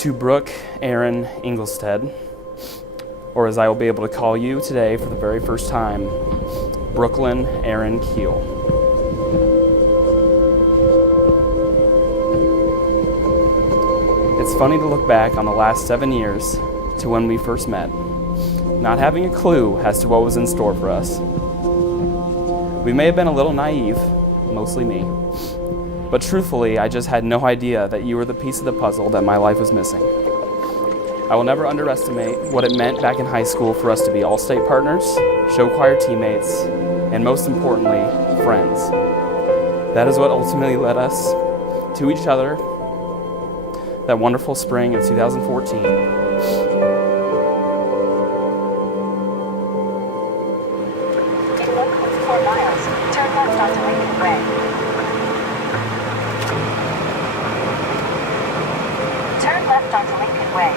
to Brooke Aaron Inglestead, or as I will be able to call you today for the very first time, Brooklyn Aaron Kuehl. It's funny to look back on the last 7 years to when we first met, not having a clue as to what was in store for us. We may have been a little naive, mostly me, but truthfully, I just had no idea that you were the piece of the puzzle that my life was missing. I will never underestimate what it meant back in high school for us to be all-state partners, show choir teammates, and most importantly, friends. That is what ultimately led us to each other that wonderful spring of 2014. In 1.4 miles, turn left onto Lincoln Way. Turn left onto Lincoln Way.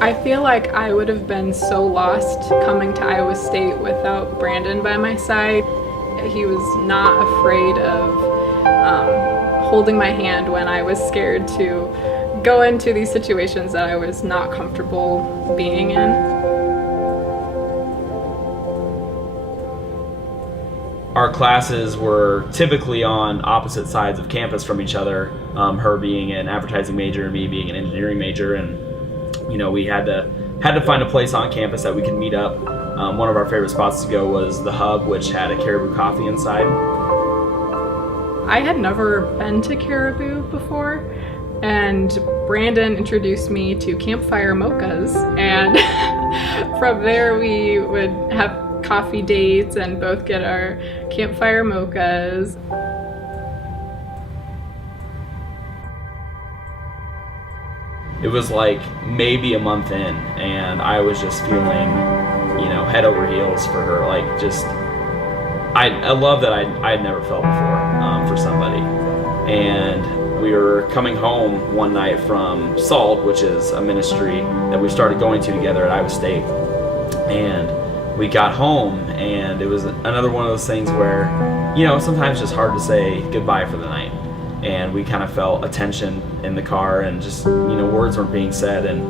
I feel like I would have been so lost coming to Iowa State without Brandon by my side. He was not afraid of holding my hand when I was scared to go into these situations that I was not comfortable being in. Our classes were typically on opposite sides of campus from each other, her being an advertising major and me being an engineering major, and we had to find a place on campus that we could meet up. One of our favorite spots to go was the Hub, which had a Caribou Coffee inside. I had never been to Caribou before, and Brandon introduced me to Campfire Mochas, and from there we would have coffee dates and both get our Campfire Mochas. It was like maybe a month in, and I was just feeling, head over heels for her. I love that I'd never felt before for somebody. And we were coming home one night from SALT, which is a ministry that we started going to together at Iowa State. And we got home, and it was another one of those things where, sometimes it's just hard to say goodbye for the night. And we kind of felt a tension in the car, and just, words weren't being said, and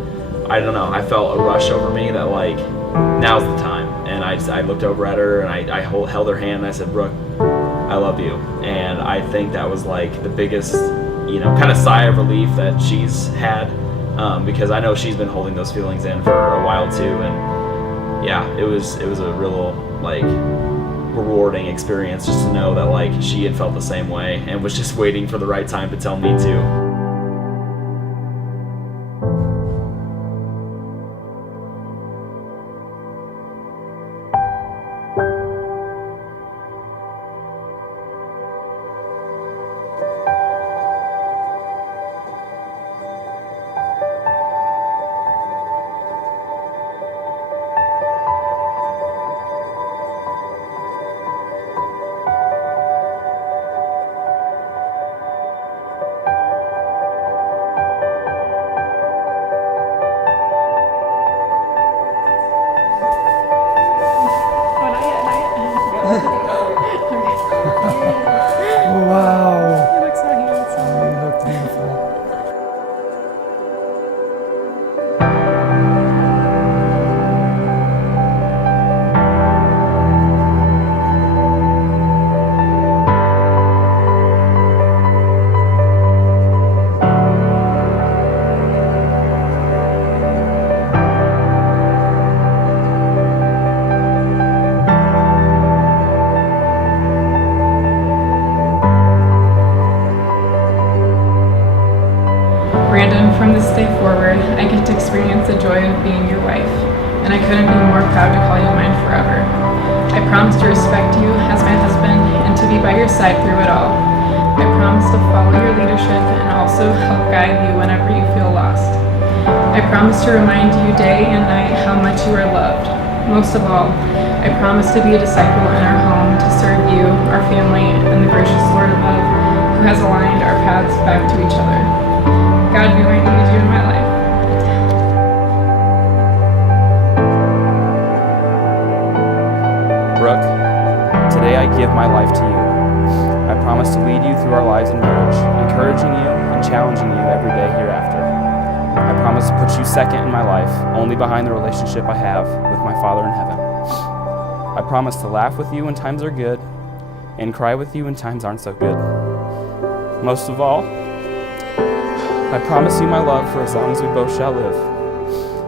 I don't know, I felt a rush over me that now's the time. And I looked over at her, and I held her hand, and I said, Brooke, I love you. And I think that was the biggest, kind of sigh of relief that she's had, because I know she's been holding those feelings in for a while too. And yeah, it was a real rewarding experience just to know that she had felt the same way and was just waiting for the right time to tell me too. Wow. You look so handsome. Oh, you look beautiful. Brandon, from this day forward, I get to experience the joy of being your wife, and I couldn't be more proud to call you mine forever. I promise to respect you as my husband and to be by your side through it all. I promise to follow your leadership and also help guide you whenever you feel lost. I promise to remind you day and night how much you are loved. Most of all, I promise to be a disciple in our home to serve you, our family, and the gracious Lord above, who has aligned our paths back to each other. God knew I needed you in my life. Brooke lives in marriage, encouraging you and challenging you every day hereafter. I promise to put you second in my life, only behind the relationship I have with my Father in heaven. I promise to laugh with you when times are good and cry with you when times aren't so good. Most of all, I promise you my love for as long as we both shall live.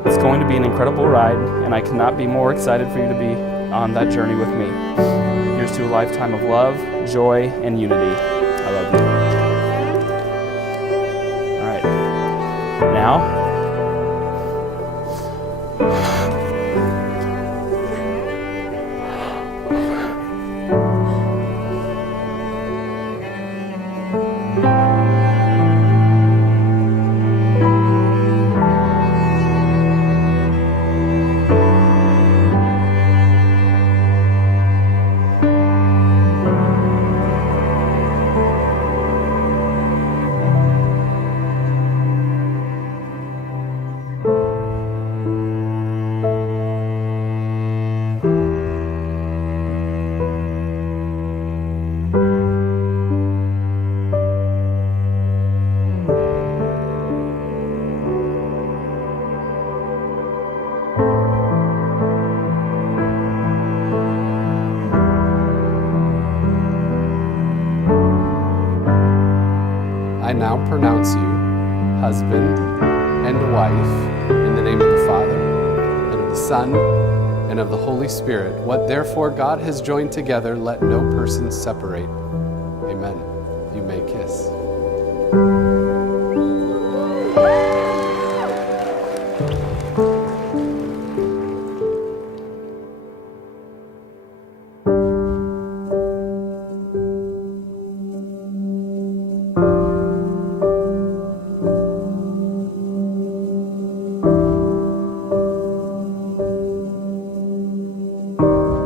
It's going to be an incredible ride, and I cannot be more excited for you to be on that journey with me. Here's to a lifetime of love, joy, and unity. I love you. All right. Now, I now pronounce you husband and wife in the name of the Father, and of the Son, and of the Holy Spirit. What therefore God has joined together, let no person separate. Amen. You may kiss.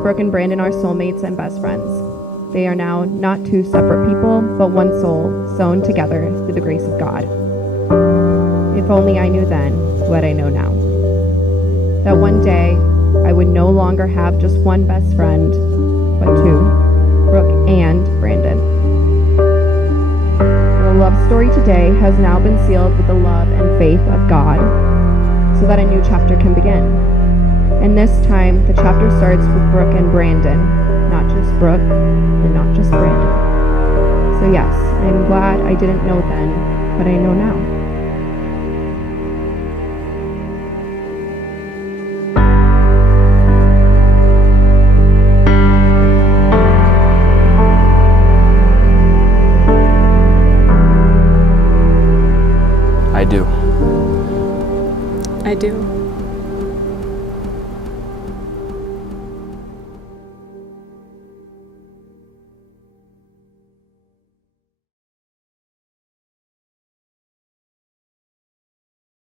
Brooke and Brandon are soulmates and best friends. They are now not two separate people, but one soul, sewn together through the grace of God. If only I knew then what I know now. That one day, I would no longer have just one best friend, but two, Brooke and Brandon. The love story today has now been sealed with the love and faith of God, so that a new chapter can begin. And this time, the chapter starts with Brooke and Brandon, not just Brooke and not just Brandon. So yes, I'm glad I didn't know then, but I know now. I do. I do.